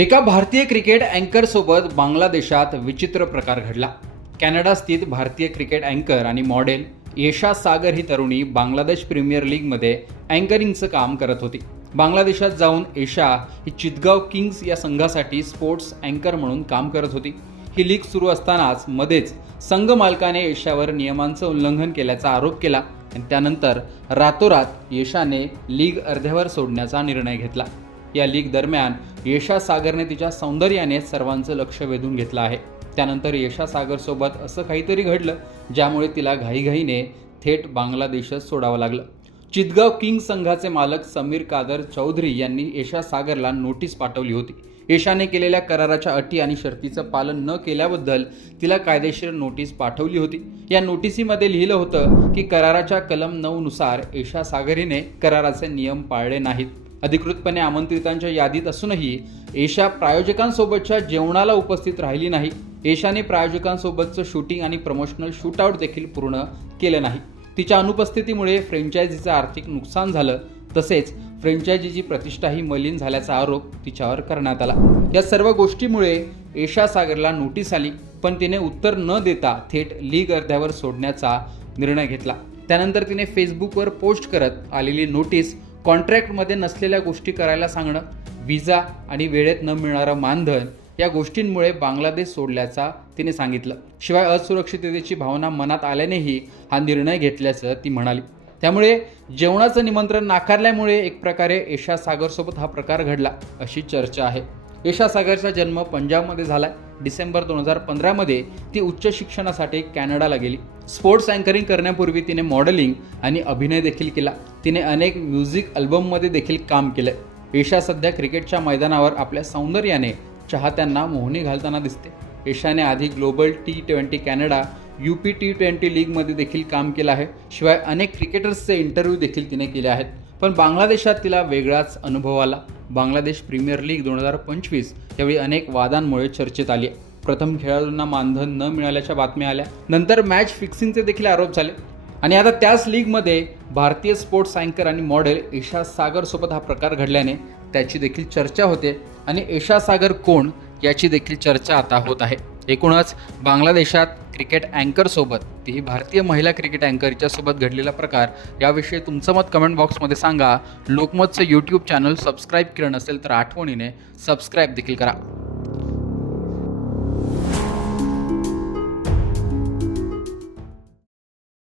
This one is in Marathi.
एका भारतीय क्रिकेट अँकर सोबत बांगलादेशात विचित्र प्रकार घडला. कॅनडा स्थित भारतीय क्रिकेट अँकर आणि मॉडेल येशा सागर ही तरुणी बांगलादेश प्रीमियर लीगमध्ये अँकरिंगचं काम करत होती. बांगलादेशात जाऊन येशा ही चितगाव किंग्स या संघासाठी स्पोर्ट्स अँकर म्हणून काम करत होती. ही लीग सुरू असतानाच मध्येच संघ मालकाने येशावर नियमांचं उल्लंघन केल्याचा आरोप केला आणि त्यानंतर रातोरात येशाने लीग अर्ध्यावर सोडण्याचा निर्णय घेतला. या लीग दरम्यान यशा सागरने तिच्या सौंदर्याने सर्वांचं लक्ष वेधून घेतलं आहे. त्यानंतर यशा सागरसोबत असं काहीतरी घडलं ज्यामुळे तिला घाईघाईने थेट बांगलादेशच सोडावं लागलं. चितगाव किंग संघाचे मालक समीर कादर चौधरी यांनी यशा सागरला नोटीस पाठवली होती. यशाने केलेल्या कराराच्या अटी आणि शर्तीचं पालन न केल्याबद्दल तिला कायदेशीर नोटीस पाठवली होती. या नोटिसीमध्ये लिहिलं होतं की कराराच्या कलम नऊनुसार नुसार सागरीने कराराचे नियम पाळले नाहीत. अधिकृतपणे आमंत्रितांच्या यादीत असूनही एशा प्रायोजकांसोबतच्या जेवणाला उपस्थित राहिली नाही. एशाने प्रायोजकांसोबतचं शूटिंग आणि प्रमोशनल शूटआउट देखील पूर्ण केलं नाही. तिच्या अनुपस्थितीमुळे फ्रँचायझीचं आर्थिक नुकसान झालं. तसेच फ्रँचायझीची प्रतिष्ठाही मलिन झाल्याचा आरोप तिच्यावर करण्यात आला. या सर्व गोष्टीमुळे एशा सागरला नोटीस आली पण तिने उत्तर न देता थेट लीग अर्ध्यावर सोडण्याचा निर्णय घेतला. त्यानंतर तिने फेसबुकवर पोस्ट करत आलेली नोटीस कॉन्ट्रॅक्टमध्ये नसलेल्या गोष्टी करायला सांगणं विजा आणि वेळेत न मिळणारं मानधन या गोष्टींमुळे बांगलादेश सोडल्याचा तिने सांगितलं. शिवाय असुरक्षिततेची भावना मनात आल्यानेही हा निर्णय घेतल्याचं ती म्हणाली. त्यामुळे जेवणाचं निमंत्रण नाकारल्यामुळे एक प्रकारे एशा सागरसोबत हा प्रकार घडला अशी चर्चा आहे. एशा सागरचा जन्म पंजाबमध्ये झाला डिसेंबर दोन हजार पंधरामध्ये ती उच्च शिक्षणासाठी कॅनडाला गेली. स्पोर्ट्स अँकरिंग करण्यापूर्वी तिने मॉडेलिंग आणि अभिनय देखील केला. तिने अनेक म्युझिक अल्बममध्ये देखील काम केलं. ईशा सध्या क्रिकेटच्या मैदानावर आपल्या सौंदर्याने चाहत्यांना मोहनी घालताना दिसते. एशाने आधी global T twenty Canada U P T twenty लीगमध्ये देखील काम केलं आहे. शिवाय अनेक क्रिकेटर्सचे इंटरव्ह्यू देखील तिने केले आहेत. पण बांगलादेशात तिला वेगळाच अनुभव आला. बांगलादेश प्रीमियर लीग दोन हजार पंचवीस यावेळी अनेक वादांमुळे चर्चेत आली आहे. प्रथम खेळाडूंना मानधन न मिळाल्याच्या बातम्या आल्या. नंतर मॅच फिक्सिंगचे देखील आरोप झाले. आणि आता त्याच लीगमध्ये भारतीय स्पोर्ट्स अँकर आणि मॉडेल ईशा सागरसोबत हा प्रकार घडल्याने त्याची देखील चर्चा होते. आणि ईशा सागर कोण याची देखील चर्चा आता होत आहे. एकूणच बांगलादेशात क्रिकेट अँकरसोबत तीही भारतीय महिला क्रिकेट अँकर हिच्यासोबत घडलेला प्रकार याविषयी तुमचं मत कमेंट बॉक्समध्ये सांगा. लोकमतचं यूट्यूब चॅनल सबस्क्राईब केलं नसेल तर आठवणीने सबस्क्राईब देखील करा.